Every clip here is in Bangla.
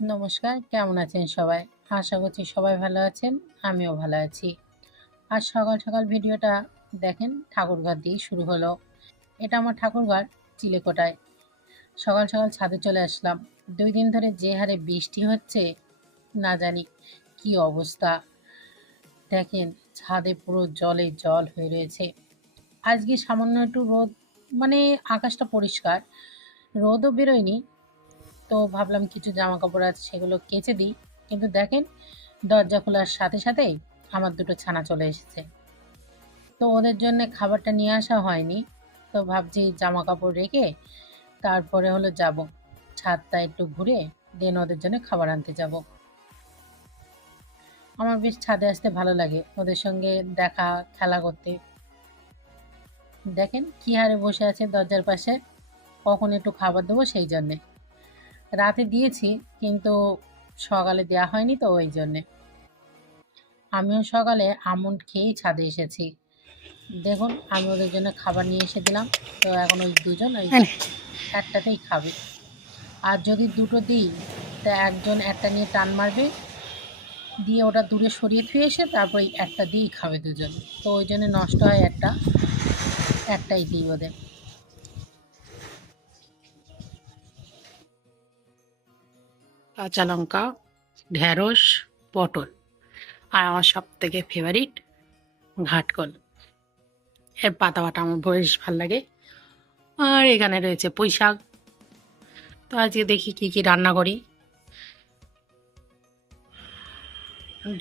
নমস্কার, কেমন আছেন সবাই? আশা করছি সবাই ভালো আছেন। আমিও ভালো আছি। আজ সকাল সকাল ভিডিওটা দেখেন ঠাকুরঘর দিয়েই শুরু হলো। এটা আমার ঠাকুরঘর চিলেকোঠায়। সকাল সকাল ছাদে চলে আসলাম। 2 দিন ধরে যে হারে বৃষ্টি হচ্ছে না জানি কি অবস্থা। দেখেন ছাদে পুরো জলে জল হয়ে রয়েছে। আজকে সামান্য একটু রোদ, মানে আকাশটা পরিষ্কার, রোদও বেরোয়নি। তো ভাবলাম কিছু জামা কাপড় আছে সেগুলো কেচে দিই, কিন্তু দেখেন দরজা খোলার সাথে সাথেই আমার দুটো ছানা চলে এসেছে। তো ওদের জন্য খাবারটা নিয়ে আসা হয়নি। তো ভাবছি জামা কাপড় রেখে তারপরে হলো যাব ছাদটা একটু ঘুরে, দেন ওদের জন্য খাবার আনতে যাব। আমার বেশ ছাদে আসতে ভালো লাগে, ওদের সঙ্গে দেখা, খেলা করতে। দেখেন কি হারে বসে আছে দরজার পাশে, কখন একটু খাবার দেবো সেই জন্যে। রাতে দিয়েছি কিন্তু সকালে দেওয়া হয়নি, তো ওই জন্যে। আমিও সকালে আমন্ড খেয়েই ছাদে এসেছি। দেখুন আমি ওদের জন্য খাবার নিয়ে এসে দিলাম। তো এখন ওই দুজন ওই একটাতেই খাবে। আর যদি দুটো দিই তা একজন একটা নিয়ে টান মারবে, দিয়ে ওটা দূরে সরিয়ে থুয়ে এসে তারপর এই একটা দিয়েই খাবে দুজন। তো ওই জন্য নষ্ট হয় একটাই দিই ওদের। কাঁচা লঙ্কা, ঢ্যাঁড়স, পটল আর আমার সব থেকে ফেভারিট ঘাটকল। এর পাতা বাটা আমার বেশ ভাল লাগে। আর এখানে রয়েছে পুঁই শাক। তো আজকে দেখি কি কি রান্না করি।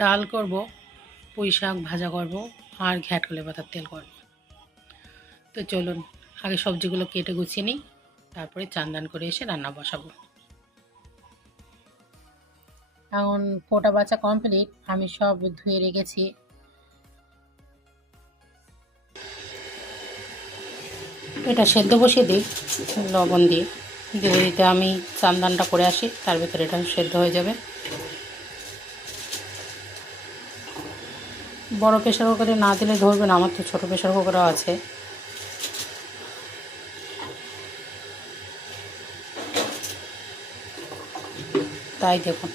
ডাল করব, পুঁই শাক ভাজা করব, আর ঘ্যাটকলে পাতার তেল করব। তো চলুন আগে সবজিগুলো কেটে গুছিয়ে নিই, তারপরে চান দান করে এসে রান্না বসাবো। এখন কোটা বাছা কমপ্লিট, আমি সব ধুয়ে রেখেছি। এটা সেদ্ধ বসিয়ে দিই লবণ দিয়ে। দিতে আমি চান দানটা করে আসি, তার ভিতরে এটা সেদ্ধ হয়ে যাবে। বড় প্রেশার কুকারে না দিলে ধরবে না, আমার তো ছোটো প্রেশার কুকারও আছে। তাই দেখুন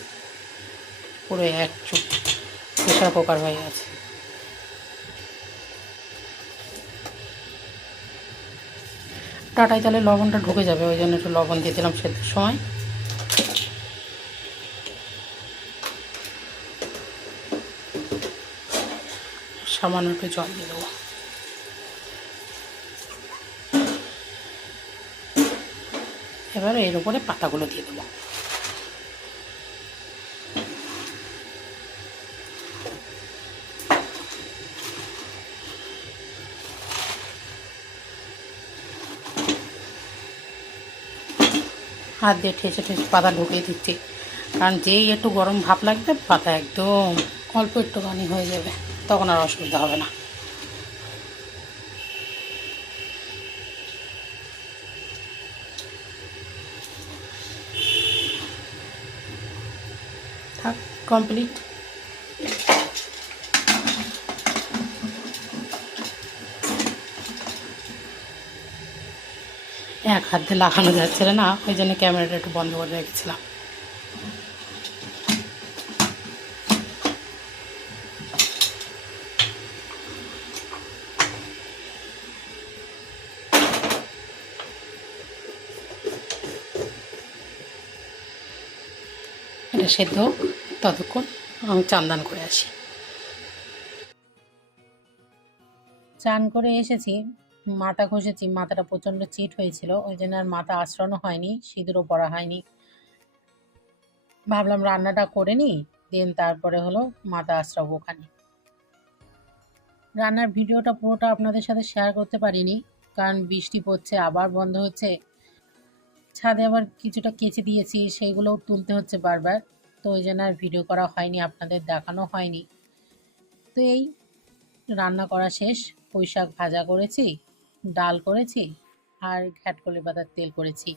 পুরো এক চুপ প্রেশার কুকার হয়ে গেছে। টাটাই তাহলে লবণটা ঢুকে যাবে, ওই জন্য একটু লবণ দিয়ে দিলাম সেদ্ধর সময়। সামান্য একটু জল দিয়ে দেবো। এবার এর উপরে পাতাগুলো দিয়ে দেবো। হাত দিয়ে ঠেসে ঠেসে পাতা ঢুকিয়ে দিচ্ছি, কারণ যেই একটু গরম ভাপ লাগবে পাতা একদম অল্প একটুখানি হয়ে যাবে, তখন আর অসুবিধা হবে না। থাক, কমপ্লিট। এক হাত দিয়ে লাগানো যাচ্ছিল না, ওই জন্য ক্যামেরাটা একটু বন্ধ করে রেখেছিলাম। এটা সেদ্ধ হোক, ততক্ষণ আমি চান করে আসি। চান করে এসেছি, মাথা ঘষেছি, মাথাটা প্রচণ্ড চিট হয়েছিল, ওই জন্য আর মাথা আঁচড়ানো হয়নি, সিঁদুরও পরা হয়নি। ভাবলাম রান্নাটা করে নিই, দেন তারপরে হলো মাথা আঁচড়াবো ওখানে। রান্নার ভিডিওটা পুরোটা আপনাদের সাথে শেয়ার করতে পারিনি, কারণ বৃষ্টি পড়ছে, আবার বন্ধ হচ্ছে। ছাদে আবার কিছুটা কেচে দিয়েছি, সেইগুলোও তুলতে হচ্ছে বারবার। তো ওই জন্য আর ভিডিও করা হয়নি, আপনাদের দেখানো হয়নি। তো এই রান্না করা শেষ, পুঁই শাক ভাজা করেছি, ডাল করেছি, আর ঘ্যাটকলি পাতার তেল করেছি।